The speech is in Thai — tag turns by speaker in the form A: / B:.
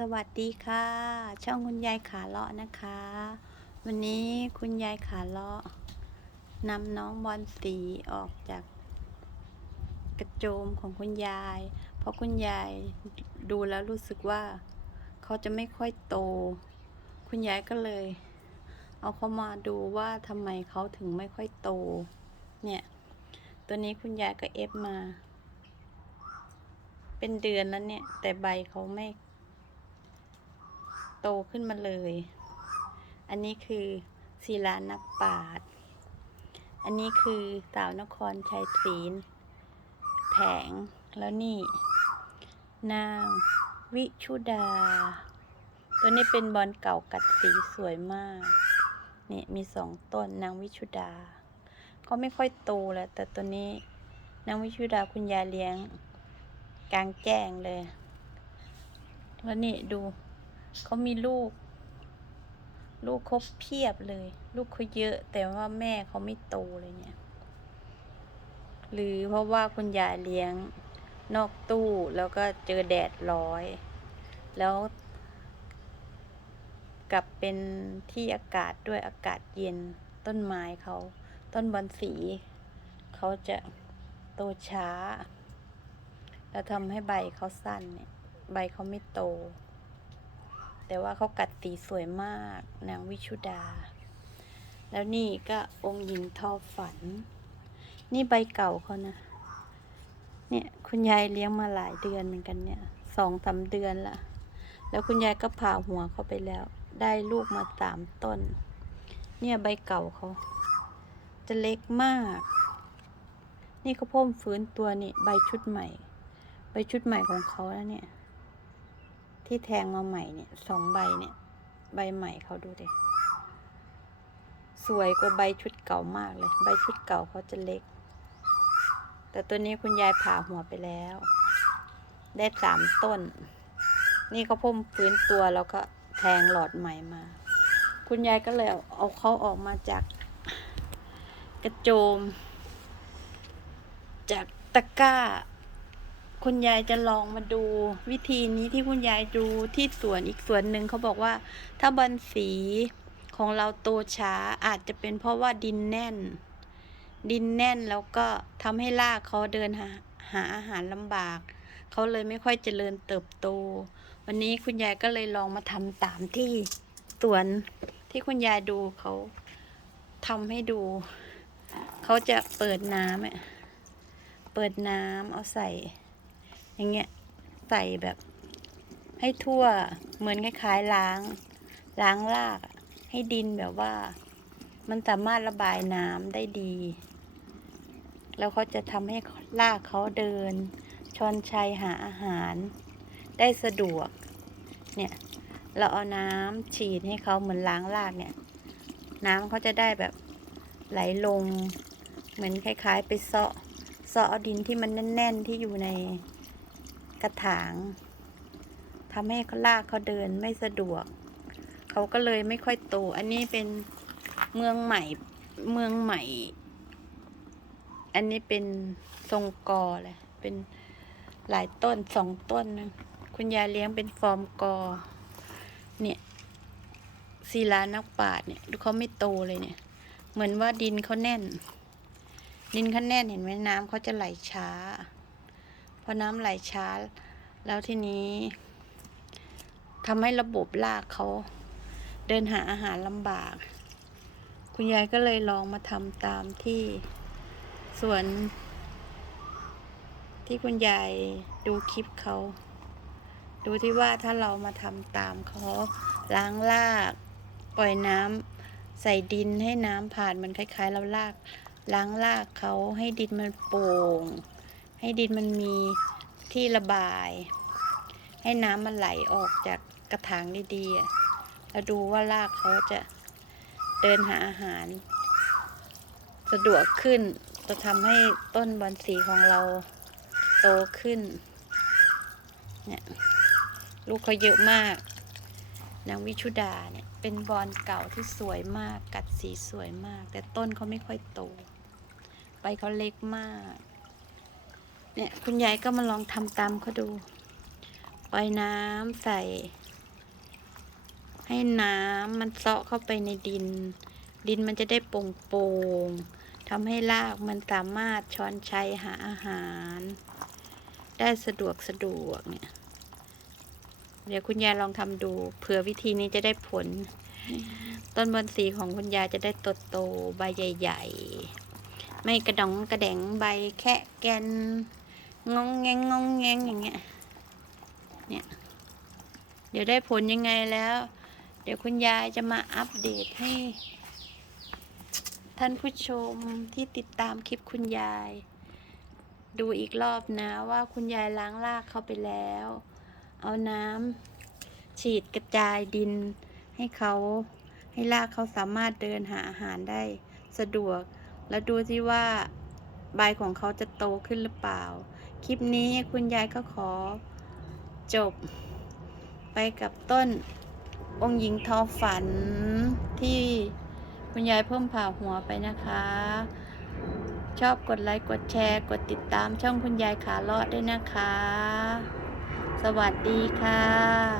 A: สวัสดีค่ะ ช่องคุณยายขาเลาะนะคะ วันนี้คุณยายขาเลาะนำน้องบอลสีออกจากกระโจมของคุณยาย เพราะคุณยายดูแล้วรู้สึกว่า เขาจะไม่ค่อยโต คุณยายก็เลย เอาเขามาดูว่าทำไมเขาถึงไม่ค่อยโต เนี่ย ตัวนี้คุณยายก็เอฟมา เป็นเดือนแล้วเนี่ย แต่ใบเขาไม่ โตขึ้นมาเลย อันนี้คือศิลานักปราชญ์อันนี้คือสาวนครชัยศรีแผงแล้วนี่ นาง วิชุดา ตัวนี้เป็นบอลเก่ากัดสีสวยมากนี่มีสองต้นนางวิชุดาเขาไม่ค่อยโตแล้วแต่ตัวนี้นางวิชุดาคุณยายเลี้ยง กลางแจ้งเลย แล้วนี่ดู เขามีลูก ลูกเขาเพียบเลย ลูกเขาเยอะ แต่ว่าแม่เขาไม่โตเลยเนี่ย หรือเพราะว่าคุณยายเลี้ยงนอกตู้แล้วก็เจอแดดร้อย แล้วกลับเป็นที่อากาศด้วยอากาศเย็นต้นไม้เขาต้นบอนสีเขาจะโตช้า แล้วทำให้ใบเขาสั้นเนี่ย ใบเขาไม่โต แต่ว่าเขากัดตีสวยมากนางวิชุดา แล้วนี่ก็องค์หญิงทอฝัน นี่ใบเก่าเขานะ เนี่ยคุณยายเลี้ยงมาหลายเดือนเหมือนกันเนี่ยสองสาเดือนละแล้วคุณยายก็ผ่าหัวเขาไปแล้ว ได้ลูกมาสามต้น เนี่ยใบเก่าเขาจะเล็กมาก นี่เขาพ่มฟื้นตัวนี่ใบชุดใหม่ ใบชุดใหม่ของเขาแล้วเนี่ย ที่แทงมาใหม่เนี่ยสองใบเนี่ย ใบใหม่เขาดูดิสวยกว่าใบชุดเก่ามากเลย ใบชุดเก่าเขาจะเล็ก แต่ตัวนี้คุณยายผ่าหัวไปแล้ว ได้สามต้น นี่เขาพ่มฟื้นตัวแล้วก็แทงหลอดใหม่มา คุณยายก็เลยเอาเขาออกมาจากกระโจม จากตะกร้า คุณยายจะลองมาดูวิธีนี้ที่คุณยายดูที่สวนอีกสวนหนึ่งเขาบอกว่า ถ้าบอลสีของเราโตช้าอาจจะเป็นเพราะว่าดินแน่น ดินแน่นแล้วก็ทำให้รากเขาเดินหาหาอาหารลำบาก เขาเลยไม่ค่อยเจริญเติบโต วันนี้คุณยายก็เลยลองมาทำตามที่สวนที่คุณยายดูเขาทำให้ดู เขาจะเปิดน้ำอะเปิดน้ำเอาใส่ อย่างเงี้ยใส่แบบให้ทั่วเหมือนคล้ายๆล้าง ล้างราก ให้ดินแบบว่า มันสามารถระบายน้ำได้ดี แล้วเขาจะทำให้รากเขาเดิน ชอนชัยหาอาหาร ได้สะดวก เนี่ย เราเอาน้ำฉีดให้เขาเหมือนล้างรากเนี่ย น้ำเขาจะได้แบบไหลลง เหมือนคล้าย ๆ ไปเซาะเซาะเอาดินที่มันแน่น ๆ ที่อยู่ใน กระถางทำให้เขาลากเขาเดินไม่สะดวก เขาก็เลยไม่ค่อยโต อันนี้เป็นเมืองใหม่เมืองใหม่ อันนี้เป็นทรงกอเลย เป็นหลายต้นสองต้นนะคุณยายเลี้ยงเป็นฟอร์มกอ เนี่ยศิลานักปราชญ์เนี่ยดูเขาไม่โตเลยเนี่ย เหมือนว่าดินเขาแน่น ดินเขาแน่นเห็นไหมน้ำเขาจะไหลช้า พอน้ำไหลช้า แล้วทีนี้ทำให้ระบบรากเขาเดินหาอาหารลำบาก คุณยายก็เลยลองมาทำตามที่สวน ที่คุณยายดูคลิปเขา ดูที่ว่าถ้าเรามาทำตามเขาล้างรากปล่อยน้ำใส่ดินให้น้ำผ่านมันคล้ายๆ เราลาก ล้างรากเขาให้ดินมันโป่ง ให้ดินมันมีที่ระบาย ให้น้ำมันไหลออกจากกระถางดีๆแล้วดูว่ารากเขาจะเดินหาอาหาร สะดวกขึ้น จะทำให้ต้นบอนสีของเราโตขึ้น เนี่ยลูกเขาเยอะมาก นางวิชุดาเนี่ย เป็นบอนเก่าที่สวยมาก กัดสีสวยมาก แต่ต้นเขาไม่ค่อยโต ใบเขาเล็กมาก เนี่ยคุณยายก็มาลองทำตามเขาดูปล่อยน้ำใส่ ให้น้ำมันเซาะเข้าไปในดิน ดินมันจะได้โป่งๆทำให้รากมันสามารถช้อนชัยหาอาหาร ได้สะดวกสะดวกเนี่ย เดี๋ยวคุณยายลองทำดูเผื่อวิธีนี้จะได้ผล ต้นบอนสีของคุณยายจะได้โตโตใบใหญ่ ๆ ไม่กระดองกระแดงใบแค่แกน งองแงงงองแงงอย่างเงี้ย เนี่ย เดี๋ยวได้ผลยังไงแล้ว เดี๋ยวคุณยายจะมาอัปเดตให้ ท่านผู้ชมที่ติดตามคลิปคุณยาย ดูอีกรอบนะว่าคุณยายล้างรากเข้าไปแล้ว เอาน้ำฉีดกระจายดินให้เขาให้รากเขาสามารถเดินหาอาหารได้สะดวก แล้วดูสิว่าใบของเขาจะโตขึ้นหรือเปล่า คลิปนี้คุณยายก็ขอจบไปกับต้นองค์หญิงทอฝันที่คุณยายเพิ่มผ่าหัวไปนะคะ ชอบกดไลค์กดแชร์ กดติดตามช่องคุณยายขาเลาะด้วยนะคะ สวัสดีค่ะ